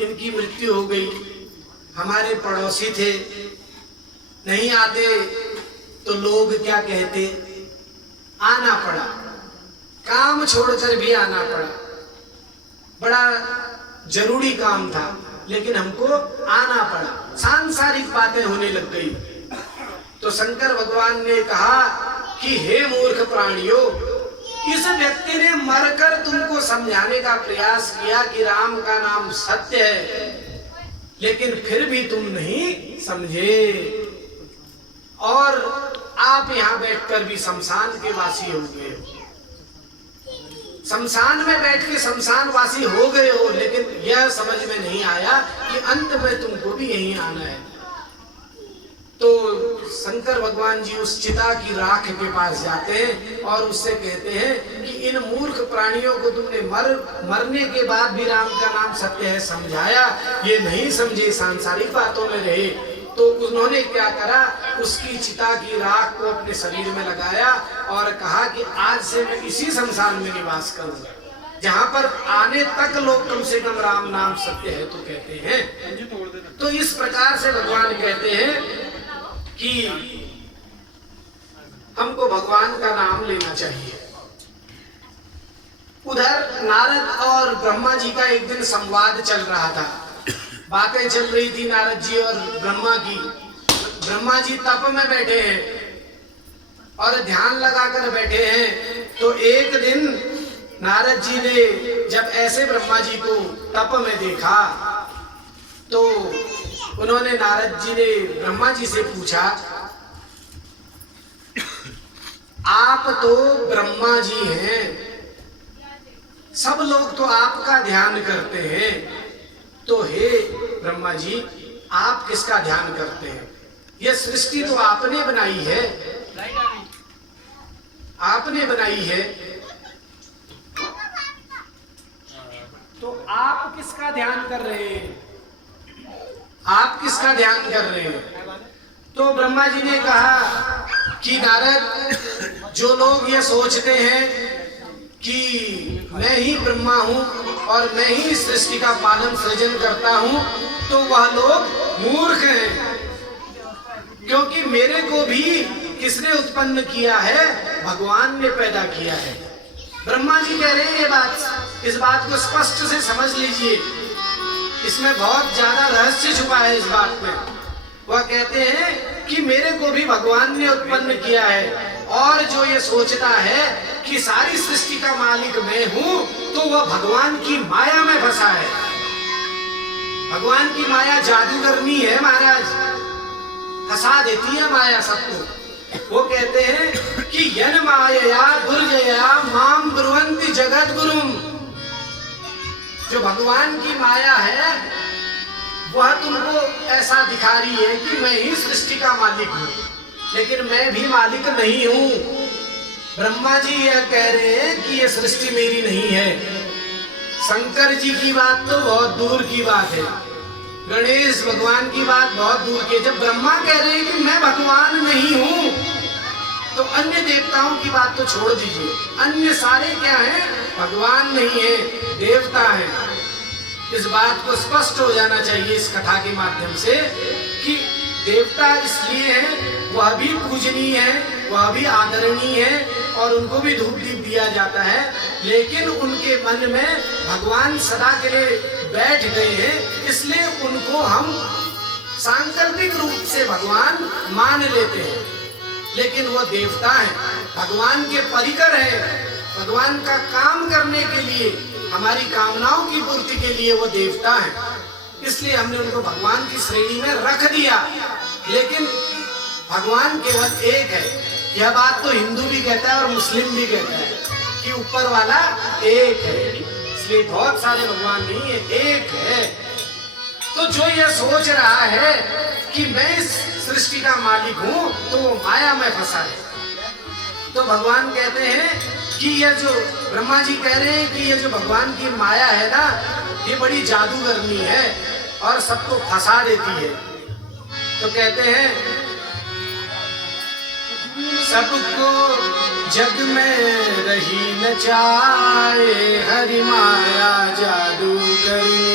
इनकी मृत्यु हो गई, हमारे पड़ोसी थे, नहीं आते तो लोग क्या कहते, आना पड़ा, काम छोड़कर भी आना पड़ा, बड़ा जरूरी काम था लेकिन हमको आना पड़ा, सांसारिक बातें होने लग गई। तो शंकर भगवान ने कहा कि हे मूर्ख प्राणियों, इस व्यक्ति ने मरकर तुमको समझाने का प्रयास किया कि राम का नाम सत्य है, लेकिन फिर भी तुम नहीं समझे और आप यहां बैठकर भी शमशान के वासी हो गए, शमशान में बैठ के शमशान वासी हो गए हो, लेकिन यह समझ में नहीं आया कि अंत में तुमको भी यहीं आना है। तो शंकर भगवान जी उस चिता की राख के पास जाते हैं और उससे कहते हैं कि इन मूर्ख प्राणियों को तुमने मरने के बाद भी राम का नाम सत्य है समझाया, ये नहीं समझे, सांसारिक बातों में रहे। तो उन्होंने क्या करा, उसकी चिता की राख को अपने शरीर में लगाया और कहा कि आज से मैं इसी संसार में निवास करूंगा, जहां पर आने तक लोग कम से कम राम नाम सत्य है तो कहते हैं। तो इस प्रकार से भगवान कहते हैं कि हमको भगवान का नाम लेना चाहिए। उधर नारद और ब्रह्मा जी का एक दिन संवाद चल रहा था, बातें चल रही थी नारद जी और ब्रह्मा की। ब्रह्मा जी तप में बैठे हैं और ध्यान लगाकर बैठे हैं। तो एक दिन नारद जी ने जब ऐसे ब्रह्मा जी को तप में देखा तो उन्होंने, नारद जी ने ब्रह्मा जी से पूछा, आप तो ब्रह्मा जी हैं, सब लोग तो आपका ध्यान करते हैं, तो हे ब्रह्मा जी आप किसका ध्यान करते हैं? यह सृष्टि तो आपने बनाई है, आपने बनाई है, तो आप किसका ध्यान कर रहे हैं? आप किसका ध्यान कर रहे हैं? तो ब्रह्मा जी ने कहा कि नारद, जो लोग ये सोचते हैं कि मैं ही ब्रह्मा हूं और मैं ही सृष्टि का पालन सृजन करता हूं, तो वह लोग मूर्ख हैं, क्योंकि मेरे को भी किसने उत्पन्न किया है? भगवान ने पैदा किया है। ब्रह्मा जी कह रहे हैं ये बात, इस बात को स्पष्ट से समझ लीजिए, इसमें बहुत ज्यादा रहस्य छुपा है इस बात में। वह कहते हैं कि मेरे को भी भगवान ने उत्पन्न किया है, और जो ये सोचता है कि सारी सृष्टि का मालिक मैं हूं, तो वह भगवान की माया में फंसा है। भगवान की माया जादूगरनी है महाराज, फंसा देती है माया सबको। वो कहते हैं कि यन माया दुर्जया माम ब्रुवन्ति जगत गुरुम, जो भगवान की माया है वह तुमको ऐसा दिखा रही है कि मैं ही सृष्टि का मालिक हूं, लेकिन मैं भी मालिक नहीं हूं। ब्रह्मा जी यह कह रहे हैं कि यह सृष्टि मेरी नहीं है। शंकर जी की बात तो बहुत दूर की बात है, गणेश भगवान की बात बहुत दूर की है। जब ब्रह्मा कह रहे हैं कि मैं भगवान नहीं हूं, तो अन्य देवताओं की बात तो छोड़ दीजिए, अन्य सारे क्या हैं? भगवान नहीं है, देवता है। इस बात को स्पष्ट हो जाना चाहिए इस कथा के माध्यम से कि देवता इसलिए हैं, वह भी पूजनीय है, वह भी आदरणीय है और उनको भी धूप दीप दिया जाता है, लेकिन उनके मन में भगवान सदा के लिए बैठ गए हैं, इसलिए उनको हम सांकल्पिक रूप से भगवान मान लेते हैं, लेकिन वो देवता है, भगवान के परिकर है। भगवान का काम करने के लिए, हमारी कामनाओं की पूर्ति के लिए वो देवता है, इसलिए हमने उनको भगवान की श्रेणी में रख दिया। लेकिन भगवान केवल एक है, यह बात तो हिंदू भी कहता है और मुस्लिम भी कहता है कि ऊपर वाला एक है, इसलिए बहुत सारे भगवान नहीं है, एक है। तो जो यह सोच रहा है कि मैं इस सृष्टि का मालिक हूं, तो वो माया में फंसा है। तो भगवान कहते हैं कि यह जो ब्रह्मा जी कह रहे हैं कि ये जो भगवान की माया है ना, ये बड़ी जादूगरनी है और सबको फंसा देती है। तो कहते हैं सबको जग में रही नचाए, हरि माया जादूगरनी